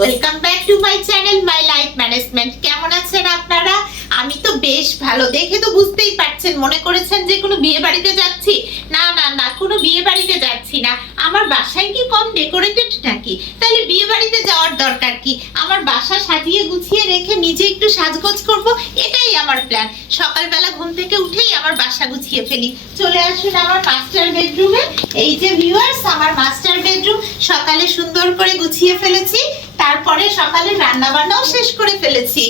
Welcome back to my channel my life management. কেমন আছেন আপনারা? আমি তো বেশ ভালো। দেখে তো বুঝতেই পারছেন, মনে করেছেন যে কোনো বিয়ে বাড়িতে যাচ্ছি। না না না, কোনো বিয়ে বাড়িতে যাচ্ছি না। আমার বাসায় কি কম ডেকোরেটেড নাকি? তাহলে বিয়ে বাড়িতে যাওয়ার দরকার কি? আমার বাসা সাজিয়ে গুছিয়ে রেখে নিজে একটু সাজগোজ করব, এটাই আমার প্ল্যান। সকালবেলা ঘুম থেকে উঠেই আমার বাসা গুছিয়ে ফেলি। চলে আসুন আমার মাস্টার বেডরুমে। এই যে ভিউয়ার্স, আমার মাস্টার বেডরুম সকালে সুন্দর করে গুছিয়ে ফেলেছি। তারপরে সকালে রান্না বান্নাও শেষ করে ফেলেছি।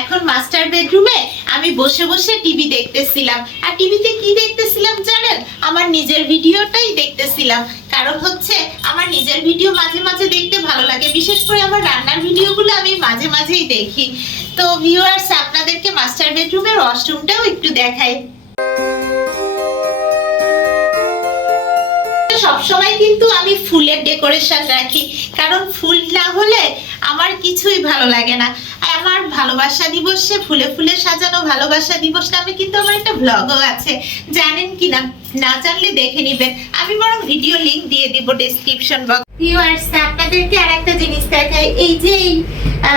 এখন মাস্টার বেডরুমে আমি বসে বসে টিভি দেখতেছিলাম। আর টিভিতে কি দেখতেছিলাম জানেন? আমার নিজের ভিডিওটাই দেখতেছিলাম। কারণ হচ্ছে আমার নিজের ভিডিও মাঝে মাঝে দেখতে ভালো লাগে, বিশেষ করে আমার রান্নার ভিডিওগুলো আমি মাঝে মাঝেই দেখি। তো ভিউয়ার্স, আপনাদেরকে মাস্টার বেডরুমের ওয়াশরুমটাও একটু দেখাই। সবসময় কিন্তু আমি ফুলের ডেকোরেশন রাখি, কারণ ফুল না হলে আমার কিছুই ভালো লাগে না। আমার ভালোবাসা দিবসে ফুলে ফুলে সাজানো ভালোবাসা দিবস নামে কিন্তু আমার একটা ব্লগও আছে, জানেন কি না? না জানলে দেখে নিবেন, আমি বরং ভিডিও লিংক দিয়ে দিব ডেসক্রিপশন বক্স। ভিউয়ার্স, আপনাদেরকে আরেকটা জিনিস দেখাই। এই যে এই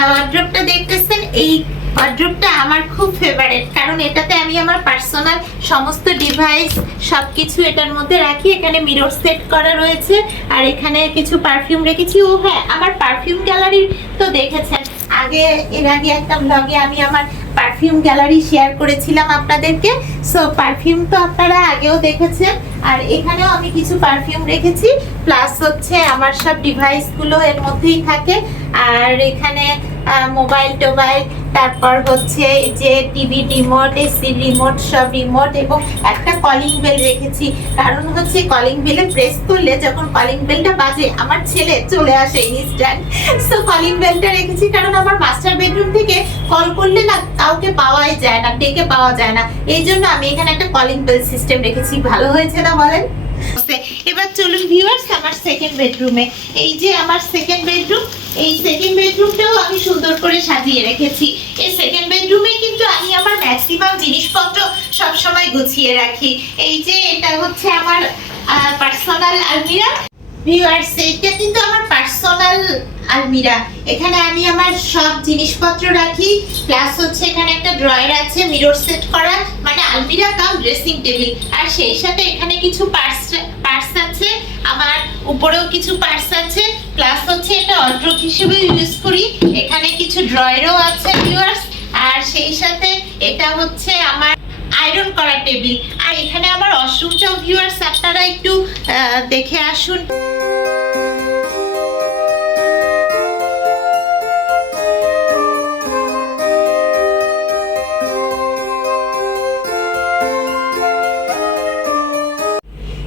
ওয়ার্ড্রপটা দেখতেছেন, এই ওয়ার্ড্রপটা আমার খুব ফেভারিট, কারণ এটাতে আমি আমার পার্সোনাল সমস্ত ডিভাইস সবকিছু এটার মধ্যে রাখি। এখানে মিরর সেট করা রয়েছে, আর এখানে কিছু পারফিউম রেখেছি। ও হ্যাঁ, আমার পারফিউম গ্যালারি তো দেখেছেন এর আগে একটা ব্লগে আমি আমার পারফিউম গ্যালারি শেয়ার করেছিলাম আপনাদেরকে। সো পারফিউম তো আপনারা আগেও দেখেছেন, আর এখানেও আমি কিছু পারফিউম রেখেছি। প্লাস হচ্ছে আমার সব ডিভাইসগুলো এর মধ্যেই থাকে। আর এখানে মোবাইল টোবাইল, তারপর হচ্ছে যে টিভি রিমোট, এসি রিমোট, সব রিমোট, এবং একটা কলিং বেল রেখেছি। কারণ হচ্ছে কলিং বেলে প্রেস করলে যখন কলিং বেলটা বাজে আমার ছেলে চলে আসে ইনস্ট্যান্ট। সো কলিং বেলটা রেখেছি, কারণ আমার মাস্টার বেডরুম থেকে কল করলে না কাউকে পাওয়াই যায় না, ডেকে পাওয়া যায় না। এই জন্য আমি এখানে একটা কলিং বেল সিস্টেম রেখেছি। ভালো হয়েছে না বলেন? এবার চলুন ভিউয়ার্স আমার সেকেন্ড বেডরুমে। এই যে আমার সেকেন্ড বেডরুম, এই সেকেন্ড বেডরুমটাও আমি সুন্দর করে সাজিয়ে রেখেছি। এই সেকেন্ড বেডরুমে কিন্তু আমি আমার ম্যাক্সিমাম জিনিসপত্র সব সময় গুছিয়ে রাখি। এই যে এটা হচ্ছে আমার পার্সোনাল আলমিরা। ভিউয়ার্স, এইটা কিন্তু আমার পার্সোনাল আলমিরা। এখানে আমি আমার সব জিনিসপত্র রাখি। প্লাস হচ্ছে এখানে একটা ড্রয়ার আছে মিরর সেট করা, মানে আলমিরা কাম ড্রেসিং টেবিল। আর সেই সাথে এখানে কিছু পার্স আছে, আমার উপরেও কিছু পার্স আছে। প্লাস হচ্ছে এটা ওয়ার্ড্রোব হিসেবে ইউজ করি। এখানে কিছু ড্রয়ারও আছে ভিউয়ার্স। আর সেই সাথে এটা হচ্ছে আমার আয়রন করা টেবিল। আর এখানে আমার ওয়াশরুমটাও ভিউয়ার্স আপনারা একটু দেখে আসুন।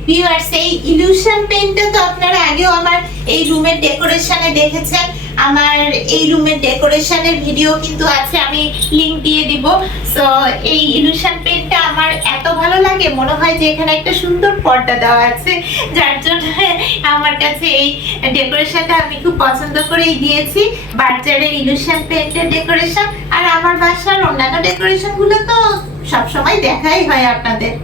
ভিউয়ার্স, এই ইলিউশন পেইন্টটা তো আপনারা আগেও আমার এই রুমের ডেকোরেশনে দেখেছেন। আমার এই রুমের ডেকোরেশনের ভিডিও কিন্তু আছে, আমি লিংক দিয়ে দিব। সো এই ইলিউশন পেইন্টটা আমার এত ভালো লাগে, মনে হয় যে এখানে একটা সুন্দর পর্দা দেওয়া আছে, যার জন্য আমার কাছে এই ডেকোরেশনটা আমি খুব পছন্দ করেই দিয়েছি। বার্জারের ইলিউশন পেইন্টের ডেকোরেশন। আর আমার বাসার অন্যান্য ডেকোরেশনগুলো তো সবসময় দেখাই হয় আপনাদের।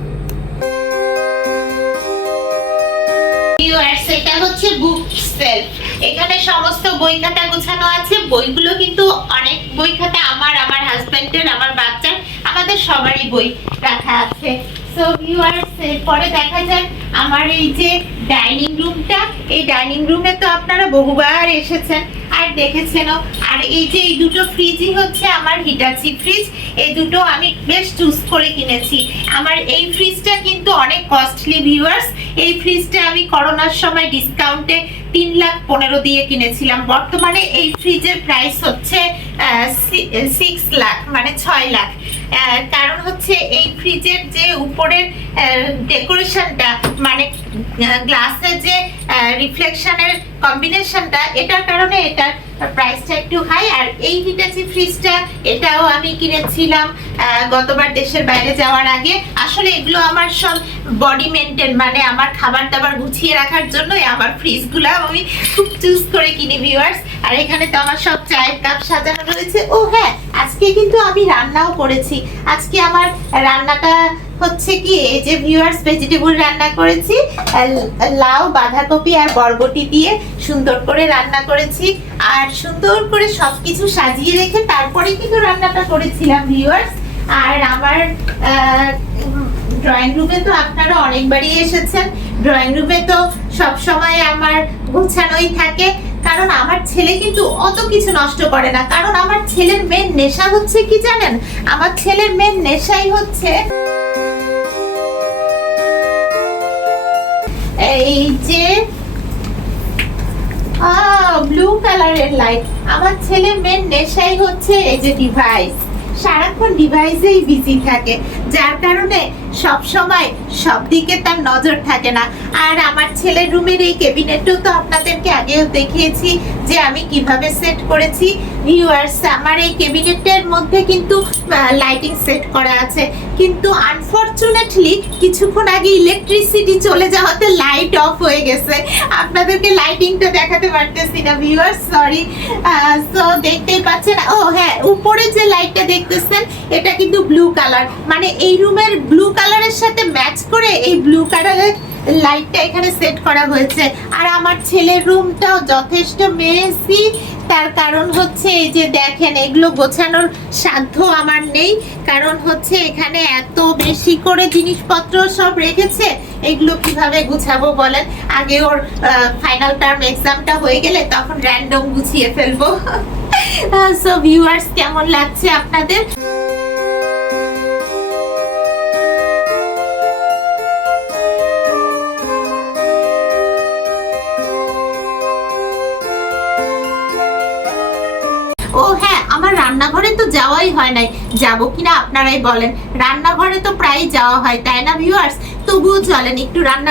এটা হচ্ছে বুক সেলফ। এখানে সমস্ত বই খাতা গোছানো আছে। বইগুলো কিন্তু অনেক বই খাতা, আমার হাজবেন্ডের, আমার বাচ্চার, আমাদের সবারই বই রাখা আছে। সো ভিউয়ার্স, এরপরে দেখা যায় আমার এই যে ডাইনিং রুমটা। এই ডাইনিং রুমে তো আপনারা বহুবার এসেছেন আর দেখেছেনও। আর এই যে এই দুটো ফ্রিজই হচ্ছে আমার হিটাচি ফ্রিজ। এই দুটো আমি বেশ চুজ করে কিনেছি। আমার এই ফ্রিজটা কিন্তু অনেক কস্টলি ভিউয়ার্স। এই ফ্রিজটা আমি করোনার সময় ডিসকাউন্টে 3,15,000 দিয়ে কিনেছিলাম। বর্তমানে এই ফ্রিজের প্রাইস হচ্ছে 6 লাখ, মানে 6 লাখ। কারণ হচ্ছে এই ফ্রিজের যে উপরের ডেকোরেশনটা, মানে গ্লাসের যে রিফ্লেকশনের কম্বিনেশনটা, এটার কারণে এটার প্রাইসটা একটু হাই। আর এই হিটাচি ফ্রিজটা এটাও আমি কিনেছিলাম গতবার দেশের বাইরে যাওয়ার আগে। আসলে এগুলো আমার সব বডি মেনটেন, মানে আমার খাবার দাবার গুছিয়ে রাখার জন্য আমার ফ্রিজগুলো আমি খুব চুজ করে কিনি ভিউয়ার্স। আর এখানে তো আমার সব চায়ের কাপ সাজানো রয়েছে। ও হ্যাঁ, আজকে কিন্তু আমি রান্নাও করেছি। আজকে আমার রান্নাটা হচ্ছে কি এই যে ভিউয়ার্স ভেজিটেবল রান্না করেছি, লাউ বাঁধাকপি আর বরবটি দিয়ে সুন্দর করে রান্না করেছি। আর সুন্দর করে সবকিছু সাজিয়ে রেখে তারপরে কিন্তু রান্নাটা করেছিলাম ভিউয়ার্স। আর আমার ড্রয়িং রুমে তো আপনারা অনেকবারই এসেছেন। ড্রয়িং রুমে তো সব সময় আমার গোছানোই থাকে, কারণ আমার ছেলে কিন্তু অত কিছু নষ্ট করে না। কারণ আমার ছেলের মেন নেশা হচ্ছে কি জানেন? আমার ছেলের মেন নেশাই হচ্ছে এই যে ব্লু কালারের লাইট। আমার ছেলের মেন নেশাই হচ্ছে এই যে ডিভাইস, সারাক্ষণ ডিভাইসেই বিজি থাকে, যার কারণে সব সময় সব দিকে তার নজর থাকে না। আর আমার ছেলের রুমের এই ক্যাবিনেটও তো আপনাদেরকে আগেও দেখিয়েছি যে আমি কিভাবে সেট করেছি ভিউয়ার্স। আমার এই ক্যাবিনেটের মধ্যে কিন্তু লাইটিং সেট করা আছে, কিন্তু আনফরচুনেটলি কিছুক্ষণ আগে ইলেকট্রিসিটি চলে যাওয়াতে লাইট অফ হয়ে গেছে। আপনাদেরকে লাইটিংটা দেখাতে পারতেছি না ভিউয়ার্স, সরি। সো দেখতেই পাচ্ছেন, ও হ্যাঁ, উপরে যে লাইটটা দেখতেছেন এটা কিন্তু ব্লু কালার, মানে এই রুমের ব্লু কালারের সাথে ম্যাচ করে এই ব্লু কালারের লাইটটা এখানে সেট করা হয়েছে। আর আমার ছেলের রুমটাও যথেষ্ট মেসি, তার কারণ হচ্ছে এই যে দেখেন, এগুলো গোছানোর সাধ্য আমার নেই। কারণ হচ্ছে এখানে এত বেশি করে জিনিসপত্র সব রেখেছে, এগুলো কিভাবে গুছাবো বলেন? আগে ওর ফাইনাল টার্ম এক্সামটা হয়ে গেলে তখন র্যান্ডম গুছিয়ে ফেলবো। সো ভিউয়ার্স, কেমন লাগছে আপনাদের? ও হ্যাঁ, আমার রান্নাঘরে তো যাওয়াই হয় নাই, যাবো কিনা আপনারাই বলেন। রান্নাঘরে তো প্রায় যাওয়া হয়, তাই না ভিউয়ার্স? তবুও চলেন একটু রান্না।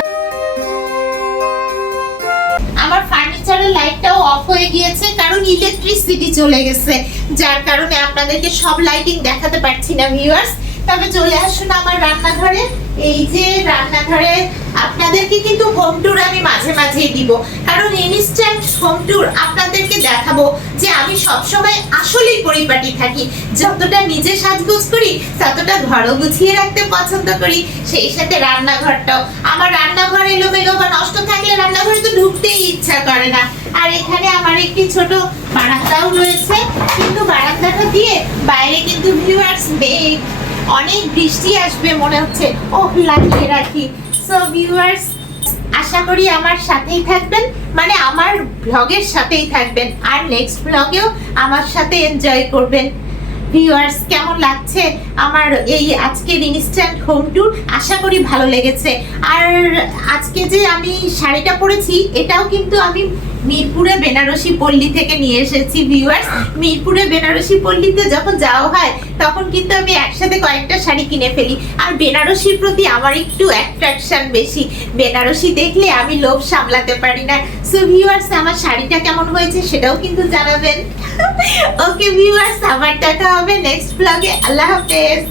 আমার ফার্নিচারের লাইটটাও অফ হয়ে গিয়েছে, কারণ ইলেকট্রিসিটি চলে গেছে, যার কারণে আপনাদেরকে সব লাইটিং দেখাতে পারছি না ভিউয়ার্স। তবে চলে আসুন আমার রান্নাঘরে। এই যে রান্নাঘরে আপনাদেরকে কিন্তু হোম ট্যুর আমি মাঝে মাঝেই দিব, কারণ ইনস্ট্যান্ট হোম ট্যুর আপনাদেরকে দেখাবো যে আমি সবসময় আসলেই পরিপাটি থাকি। যতটা নিজে সাজগোজ করি ততটা ঘরও গুছিয়ে রাখতে পছন্দ করি, সেই সাথে রান্নাঘরটাও। আমার রান্নাঘর এলোমেলো বা নষ্ট থাকলে রান্নাঘরে তো ঢুকতেই ইচ্ছা করে না। আর এখানে আমার একটি ছোট বারান্দাও রয়েছে, কিন্তু বারান্দাটা দিয়ে বাইরে কিন্তু ভিউয়ার্স মেঘ, অনেক বৃষ্টি আসবে মনে হচ্ছে। ওহ, লাগিয়ে রাখি। সো ভিউয়ার্স, আশা করি আমার সাথেই থাকবেন, মানে আমার ব্লগের সাথেই থাকবেন, আর নেক্সট ব্লগেও আমার সাথে এনজয় করবেন। ভিউয়ার্স, কেমন লাগছে আমার এই আজকের ইনস্ট্যান্ট হোম ট্যুর? আশা করি ভালো লেগেছে। আর আজকে যে আমি শাড়িটা পরেছি, এটাও কিন্তু আমি মিরপুরে বেনারসি পল্লী থেকে নিয়ে এসেছি ভিউয়ার্স। মিরপুরে বেনারসি পল্লীতে যখন যাওয়া হয় তখন কিন্তু আমি একসাথে কয়েকটা শাড়ি কিনে ফেলি। আর বেনারসির প্রতি আমার একটু অ্যাট্রাকশন বেশি, বেনারসি দেখলে আমি লোভ সামলাতে পারি না। সো ভিউয়ার্স, আমার শাড়িটা কেমন হয়েছে সেটাও কিন্তু জানাবেন। ওকে ভিউয়ার্স, আবার দেখা হবে নেক্সট ব্লগে। আল্লাহ হাফেজ।